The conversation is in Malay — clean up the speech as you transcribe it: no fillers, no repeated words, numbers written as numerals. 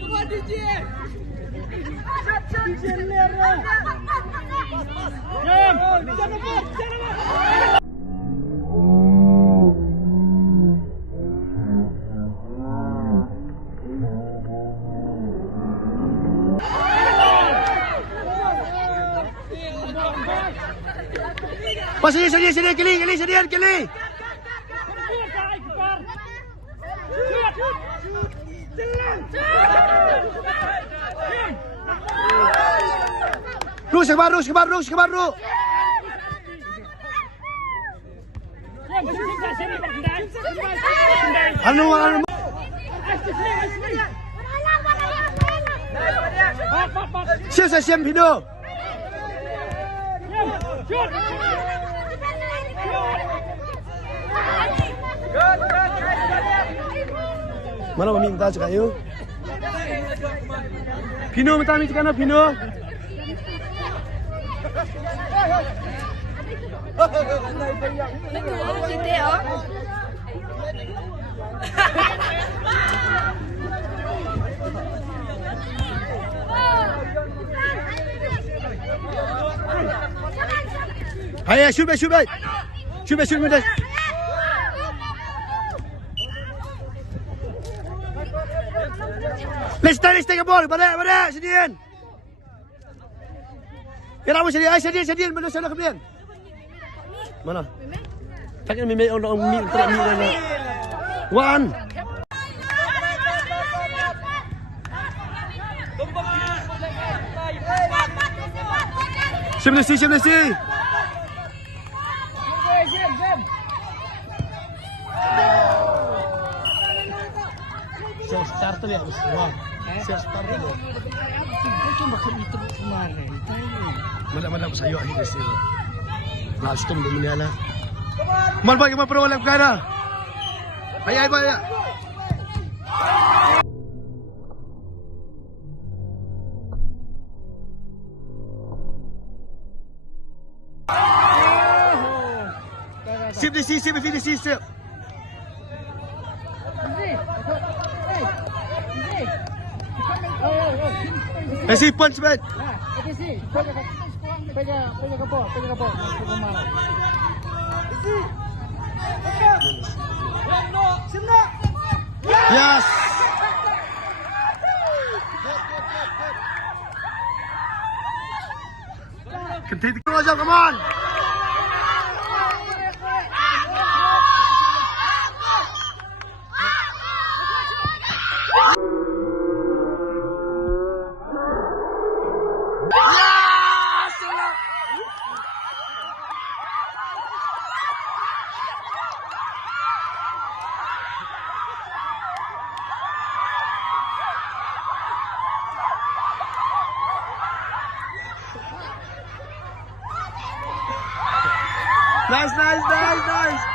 Come on, DJ. Sini, Kili. Rus ke baru. Anu. Siap Pino. Mana meminta sekali? Pino minta sekarang Pino. Ayo, shoot back. Let's take a ball. Balik, sedian. Kira apa sedian. Mana sana kemudian? Mana? Takkan mimik orang mimik terak mimik. One. Siap nasi. Saya start tu ya, wah. Saya start tu. Cuma kemarin. Malam saya ni ke sini. Lastum dunia lah. Mal bagi apa perlu lakukan dah? Ayah. Sip. Kasi punch back. Pega ke bawah. Yes. Continue to close up, come on. Nice.